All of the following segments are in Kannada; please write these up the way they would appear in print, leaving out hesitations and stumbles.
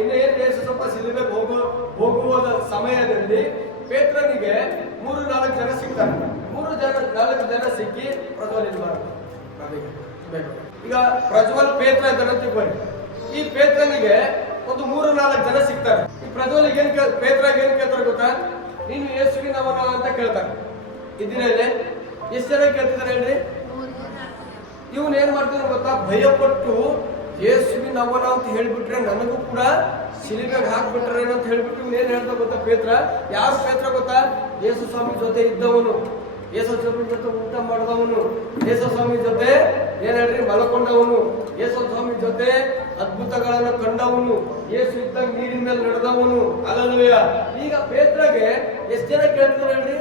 ಇನ್ನೇನು ಯೇಸು ಸ್ವಲ್ಪ ಸಿಲುಬೆಗೆ ಹೋಗುವ ಸಮಯದಲ್ಲಿ ಪೇತ್ರನಿಗೆ 3-4 ಜನ ಸಿಗ್ತಾರೆ. 3-4 ಜನ ಸಿಕ್ಕಿ ಪ್ರಜ್ವಲಿಸಬಾರ್ದು. ಈಗ ಪ್ರಜ್ವಲ್ ಪೇತ್ರ ಗಣತಿ ಬನ್ನಿ. ಈ ಪೇತ್ರನಿಗೆ ಒಂದು 3-4 ಜನ ಸಿಗ್ತಾರೆ. ಈ ಪ್ರಜ್ವಲಿಗೆ ಪೇತ್ರಗೆ ಏನ್ ಕೇಳ್ತಾರೆ ಗೊತ್ತಾ? ನೀನು ಯೇಸುವಿನವನ ಅಂತ ಕೇಳ್ತಾರೆ. ಇದ್ದಿನಲ್ಲಿ ಎಷ್ಟು ಜನ ಕೇಳ್ತಿದ್ದಾರೆ ಹೇಳ್ರಿ? ಇವನ್ ಏನ್ ಮಾಡ್ತಾನೆ ಗೊತ್ತಾ? ಭಯಪಟ್ಟು ಯೇಸುವಿನವನ ಅಂತ ಹೇಳ್ಬಿಟ್ರೆ ನನಗೂ ಕೂಡ ಶಿಲಿಬೆಗೆ ಹಾಕ್ಬಿಟ್ರೆ ಅಂತ ಹೇಳ್ಬಿಟ್ಟು ಇವನ್ ಏನ್ ಹೇಳ್ತಾ ಗೊತ್ತಾ? ಪೇತ್ರ. ಯಾರು ಪೇತ್ರ ಗೊತ್ತಾ? ಯೇಸು ಸ್ವಾಮಿ ಜೊತೆ ಇದ್ದವನು, ಯೇಸು ಸ್ವಾಮಿ ಜೊತೆ ಊಟ ಮಾಡಿದವನು, ಯೇಸು ಸ್ವಾಮಿ ಜೊತೆ ಏನ್ ಹೇಳ್ರಿ ಮಲಕೊಂಡವನು, ಯೇಸು ಸ್ವಾಮಿ ಜೊತೆ ಅದ್ಭುತಗಳನ್ನು ಕಂಡವನು, ಯೇಸು ಇದ್ದಾಗ ನೀರಿನ ಮೇಲೆ ನಡೆದವನು. ಅಲ್ಲಲ್ವಯ್ಯ. ಈಗ ಪೇತ್ರಗೆ ಎಷ್ಟು ಜನ ಕೇಳ್ತಿದ್ರು ಹೇಳ್ರಿ?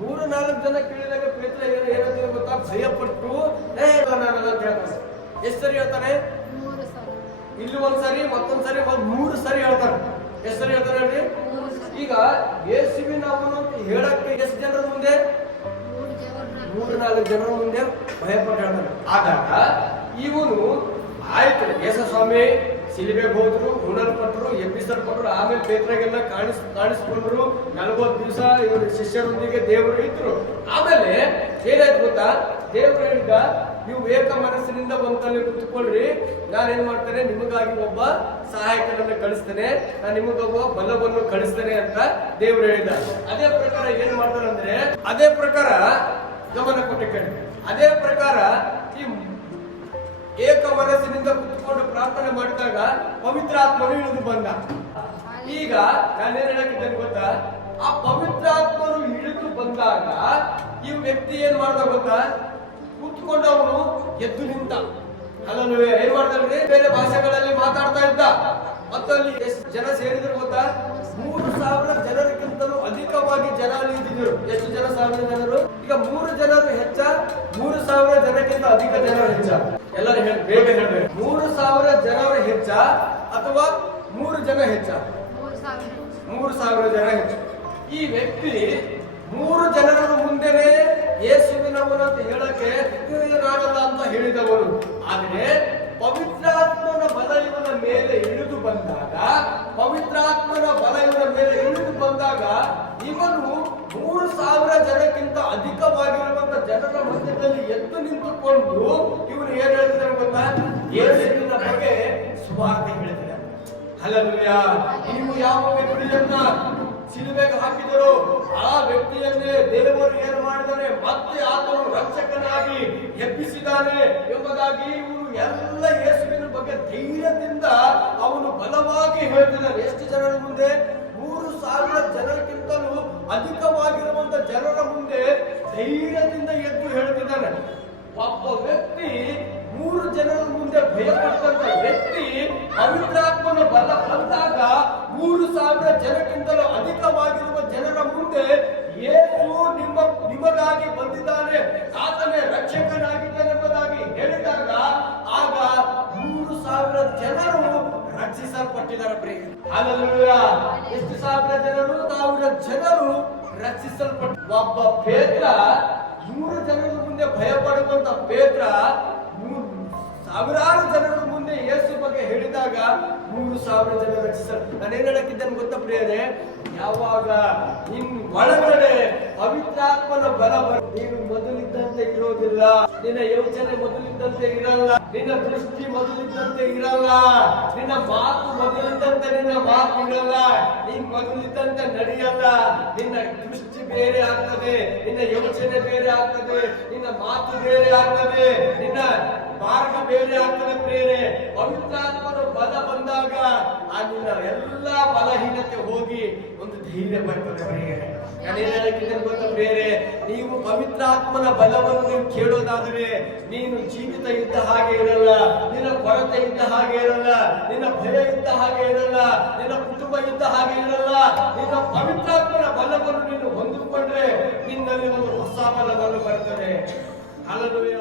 3-4 ಜನ ಕೇಳಿದಾಗ ಪೇತ್ರ ಏನಂತ ಗೊತ್ತಾ? ಭಯಪಟ್ಟು ಹೇಳ್ತಾನೆ. ಎಷ್ಟು ಸರಿ ಹೇಳ್ತಾನೆ? ಇಲ್ಲಿ ಒಂದ್ಸರಿ, ಮತ್ತೊಂದ್ಸರಿ, 3 ಸರಿ ಹೇಳ್ತಾನೆ. ಎಷ್ಟು ಸರಿ ಹೇಳ್ತಾನೆ ಹೇಳ್ರಿ? ಈಗ ಯೇಸುವಿನವನು ಅಂತ ಹೇಳಕ್ಕೆ ಎಷ್ಟು ಜನರ ಮುಂದೆ? 3-4 ಜನರ ಮುಂದೆ ಭಯಪಟ್ಟು ಹೇಳ್ತಾನೆ. ಆದಾಗ ಇವನು ಆಯ್ತು, ಯೇಸು ಸ್ವಾಮಿ ಶಿಲುಬೆಗೆ ಹೋದ್ರು, ಉಣಲ್ಪಟ್ರು, ಎಬ್ಬಿಸಲ್ಪಟ್ರು, ಆಮೇಲೆ ಪೇತ್ರಗೆಲ್ಲ ಕಾಣಿಸ್ಕೊಂಡ್ರು. 40 ದಿವಸ ಇವರು ಶಿಷ್ಯರೊಂದಿಗೆ ದೇವರು ಇದ್ರು. ಆಮೇಲೆ ಏನಾಯ್ತು ಗೊತ್ತಾ? ದೇವರು ಹೇಳಿದ, ನೀವು ಏಕ ಮನಸ್ಸಿನಿಂದ ಬಂತಲ್ಲಿ ಕುತ್ಕೊಳ್ರಿ, ನಾನೇನ್ ಮಾಡ್ತೇನೆ, ನಿಮಗಾಗಿ ಒಬ್ಬ ಸಹಾಯಕನನ್ನು ಕಳಿಸ್ತೇನೆ, ನಾನು ನಿಮಗೊಬ್ಬ ಬಲವನ್ನು ಕಳಿಸ್ತೇನೆ ಅಂತ ದೇವರು ಹೇಳಿದ. ಅದೇ ಪ್ರಕಾರ ಏನ್ ಮಾಡ್ತಾರೆ ಅಂದ್ರೆ, ಅದೇ ಪ್ರಕಾರ ಗಮನ ಕೊಟ್ಟು ಕೇಳಿ, ಅದೇ ಪ್ರಕಾರ ಈ ಏಕ ಮನಸ್ಸಿನಿಂದ ಕುತ್ಕೊಂಡು ಪ್ರಾರ್ಥನೆ ಮಾಡಿದಾಗ ಪವಿತ್ರಾತ್ಮನು ಇಳಿದು ಬಂದ. ಈಗ ನಾನೇನ್ ಹೇಳಕ್ಕಿದ್ದೇನೆ ಗೊತ್ತಾ? ಆ ಪವಿತ್ರಾತ್ಮನು ಇಳಿದು ಬಂದಾಗ ಈ ವ್ಯಕ್ತಿ ಏನ್ ಮಾಡ್ದ ಗೊತ್ತಾ? ಕೂತ್ಕೊಂಡವನು ಎದ್ದು ನಿಂತ. ಅಲ್ಲೂ ಏನ್ ಮಾಡ್ತಾನೆ? ಬೇರೆ ಭಾಷೆಗಳಲ್ಲಿ ಮಾತಾಡ್ತಾ ಇದ್ದ. ಮತ್ತಲ್ಲಿ ಎಷ್ಟು ಜನ ಸೇರಿದ್ರು ಗೊತ್ತಾ? 3,000 ಜನರಿಗಿಂತಲೂ ಅಧಿಕವಾಗಿ ಜನ ಅಲ್ಲಿ ಇದ್ದಿದ್ರು. ಎಷ್ಟು ಜನ? 1,000 ಜನರು. ಈಗ 3 ಜನರು ಹೆಚ್ಚ, 3,000 ಜನಕ್ಕಿಂತ ಅಧಿಕ ಜನರು ಹೆಚ್ಚ? ಎಲ್ಲರೂ ಬೇಗ ಹೇಳ್ಬೇಕು. 3,000 ಜನರು ಹೆಚ್ಚ ಅಥವಾ 3 ಜನ ಹೆಚ್ಚ? 3,000 ಜನ ಹೆಚ್ಚು. ಈ ವ್ಯಕ್ತಿ 3 ಜನರ ಮುಂದೆನೆ ಯೇಸುವಿನವನು ಅಂತ ಹೇಳಕ್ಕೆ ನಾನಲ್ಲ ಅಂತ ಹೇಳಿದವನು. ಆದ್ರೆ ಪವಿತ್ರಾತ್ಮನ ಬಲ ಇವನ ಮೇಲೆ ಇಳಿದು ಬಂದಾಗ, ಪವಿತ್ರಾತ್ಮನ ಬಲ ಇವನ ಮೇಲೆ ಇಳಿದು ಬಂದಾಗ ಇವನು 3,000 ಜನಕ್ಕಿಂತ ಅಧಿಕವಾಗಿರುವಂತ ಜನರ ಮಧ್ಯದಲ್ಲಿ ಎದ್ದು ನಿಂತುಕೊಂಡು ಇವನು ಏನ್ ಹೇಳ್ತಿದ್ದಾನೆ ಗೊತ್ತಾ? ಯೇಸುವಿನ ಬಗ್ಗೆ ಸುವಾರ್ತೆ ಹೇಳ್ತಿದ್ದಾನೆ. ಹಲ್ಲೆಲೂಯ. ನೀವು ಯಾವ ವ್ಯಕ್ತಿಯನ್ನ ಶಿಲುಬೆಗೆ ಹಾಕಿದರು, ಆ ವ್ಯಕ್ತಿಯನ್ನೇ ದೇವರು ಏನು ಮಾಡಿದಾನೆ, ಮತ್ತೆ ಆತನು ರಕ್ಷಕನಾಗಿ ಎಬ್ಬಿಸಿದ್ದಾನೆ ಎಂಬುದಾಗಿ ಇವನು ಎಲ್ಲ ಯೇಸುವಿನ ಬಗ್ಗೆ ಧೈರ್ಯದಿಂದ ಅವನು ಬಲವಾಗಿ ಹೇಳ್ತಿದ್ದಾನೆ. ಎಷ್ಟು ಜನರ ಮುಂದೆ? 3,000 ಜನಕ್ಕಿಂತಲೂ ಅಧಿಕವಾಗಿರುವಂತ ಜನರ ಮುಂದೆ ಧೈರ್ಯದಿಂದ ಎದ್ದು ಹೇಳ್ತಿದ್ದಾನೆ. ಒಬ್ಬ ವ್ಯಕ್ತಿ 3 ಜನರ ಮುಂದೆ ಭಯಪಟ್ಟಂತ ವ್ಯಕ್ತಿ ಪವಿತ್ರಾತ್ಮನ ಬಲ ಬಂದಾಗ 3,000 ಜನಕ್ಕಿಂತಲೂ ಅಧಿಕವಾಗಿರುವ ಜನರ ಮುಂದೆ ಯೇಸು ನಿಮಗಾಗಿ ಬಂದಿದ್ದಾನೆ, ಆತನೇ ರಕ್ಷಕನಾಗಿದ್ದಾನೆ ಎಂಬುದಾಗಿ ಹೇಳಿದಾಗ ಆಗ 3,000 ಜನರು ರಕ್ಷಿಸಲ್ಪಟ್ಟಿದ್ದಾರೆ. ಪ್ರಿಯ ಹಲ್ಲೆಲೂಯ. ಎಷ್ಟು 1,000 ಜನರು? 1,000 ಜನರು ರಕ್ಷಿಸಲ್ಪಟ್ಟ. ಒಬ್ಬ ಪೇತ್ರ 100 ಜನರ ಮುಂದೆ ಭಯಪಡುವಂತ ಪೇತ್ರ 1,000 ಜನರ ಮುಂದೆ ಯೇಸು ಬಗ್ಗೆ ಹೇಳಿದಾಗ 3,000 ಜನ ರಕ್ಷಿಸಲು. ನಾನೇನ್ ಹೇಳಕ್ಕಿದ್ದೇನೆ ಗೊತ್ತಾ ಪ್ರಿಯರೇ? ಯಾವಾಗ ನಿನ್ ಒಳಗಡೆ ಪವಿತ್ರಾತ್ಮನ ಬಲ ನೀನು ಮೊದಲಿದ್ದಂತೆ ಇರೋದಿಲ್ಲ, ನಿನ್ನ ಯೋಚನೆ ಮೊದಲಿದ್ದಂತೆ ಇರಲ್ಲ, ನಿನ್ನ ದೃಷ್ಟಿ ಮೊದಲಿದ್ದಂತೆ ಇರಲ್ಲ, ನಿನ್ನ ಮಾತು ಮೊದಲಿದ್ದಂತೆ ನಿನ್ನ ಮಾತು ಇರಲ್ಲ, ನೀನ್ ಮೊದಲಿದ್ದಂತೆ ನಡೆಯಲ್ಲ. ನಿನ್ನ ದೃಷ್ಟಿ ಬೇರೆ ಆಗ್ತದೆ, ನಿನ್ನ ಯೋಚನೆ ಬೇರೆ ಆಗ್ತದೆ, ನಿನ್ನ ಮಾತು ಬೇರೆ ಆಗ್ತದೆ, ನಿನ್ನ ಮಾರ್ಗ ಬೇರೆ ಆಗ್ತದೆ. ಪ್ರಿಯರೇ, ಪವಿತ್ರಾತ್ಮನ ಬಲ ಬಂದಾಗ ಆ ನಿನ್ನ ಎಲ್ಲಾ ಬಲಹೀನತೆ ಹೋಗಿ ಒಂದು ಧೈರ್ಯ ಬರ್ತದೆ. ಪ್ರಿಯರೇ, ನಾನೇನು ಗೊತ್ತಾ ಪ್ರಿಯರೇ? ನೀವು ಪವಿತ್ರಾತ್ಮನ ಬಲವನ್ನು ನೀವು ಕೇಳೋದಾದ್ರೆ ನೀನು ಜೀವಿತ ಇದ್ದ ಹಾಗೆ ಇರಲ್ಲ, ನಿನ್ನ ಕೊರತೆ ಇದ್ದ ಹಾಗೆ ಇರಲ್ಲ, ನಿನ್ನ ಭಯ ಇದ್ದ ಹಾಗೆ ಇರಲ್ಲ, ನಿನ್ನ ಕುಟುಂಬ ಇದ್ದ ಹಾಗೆ ಇರಲ್ಲ. ನಿನ್ನ ಪವಿತ್ರಾತ್ಮನ ಬಲವನ್ನು ನೀನು ಹೊಂದಿಕೊಂಡ್ರೆ ನಿನ್ನಲ್ಲಿ ಒಂದು ಹೊಸ ಬಲವನ್ನು ಬರ್ತದೆ. ಹಲ್ಲೆಲೂಯ.